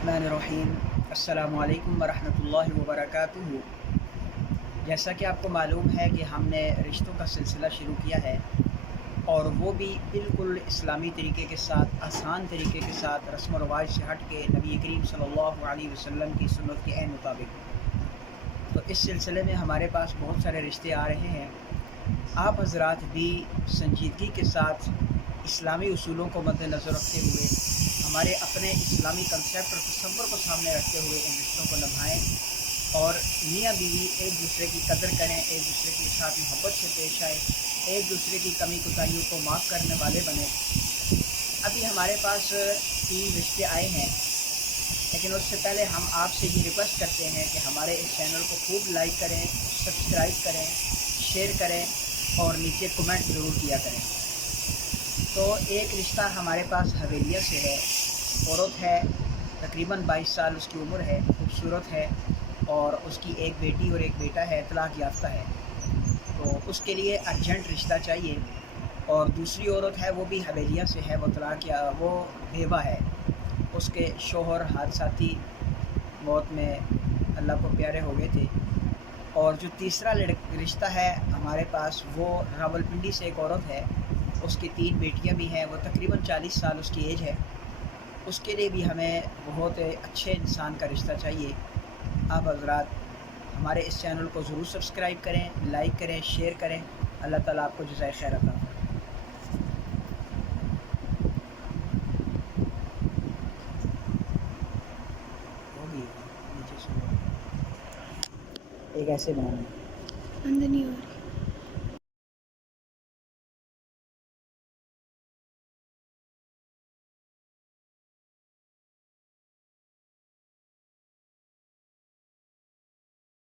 बिस्मिल्लाहिर्रहमानिर्रहीम। अस्सलामु अलैकुम वरहमतुल्लाहि वबरकातुहू। जैसा कि आपको मालूम है कि हमने रिश्तों का सिलसिला शुरू किया है और वो भी बिल्कुल इस्लामी तरीके के साथ, आसान तरीके के साथ, रस्म व रवाज से हट के नबी करीम सल्लल्लाहु अलैहि वसल्लम की सुन्नत के ऐन मुताबिक। तो इस सिलसिले में हमारे पास बहुत सारे रिश्ते आ रहे हैं। आप हज़रात भी संजीदगी के साथ इस्लामी उसूलों को मद्देनज़र रखते हुए, हमारे अपने इस्लामी कंसेप्ट और तसव्वुर को सामने रखते हुए इन रिश्तों को निभाएँ और मियाँ बीवी एक दूसरे की कदर करें, एक दूसरे के साथ मोहब्बत से पेश आए, एक दूसरे की कमी कोताहियों को माफ़ करने वाले बने। अभी हमारे पास 3 रिश्ते आए हैं, लेकिन उससे पहले हम आपसे ये रिक्वेस्ट करते हैं कि हमारे इस चैनल को खूब लाइक करें, सब्सक्राइब करें, शेयर करें और नीचे कमेंट ज़रूर किया करें। तो एक रिश्ता हमारे पास हवेलिया से है। औरत है, तकरीबन 22 साल उसकी उम्र है, खूबसूरत है और उसकी एक बेटी और एक बेटा है, तलाक याफ्ता है। तो उसके लिए अर्जेंट रिश्ता चाहिए। और दूसरी औरत है, वो भी हवेलिया से है, वो बेवा है। उसके शोहर हादसाती मौत में अल्लाह को प्यारे हो गए थे। और जो तीसरा रिश्ता है हमारे पास, वो रावलपिंडी से एक औरत है, उसकी 3 बेटियां भी हैं, वो तकरीबन 40 साल उसकी एज है। उसके लिए भी हमें बहुत अच्छे इंसान का रिश्ता चाहिए। आप हज़रात हमारे इस चैनल को ज़रूर सब्सक्राइब करें, लाइक करें, शेयर करें। अल्लाह ताला आपको जज़ाए खैर अता फरमाए। होगी नीचे से एक ऐसे बनाना। अंदर नहीं हो रही।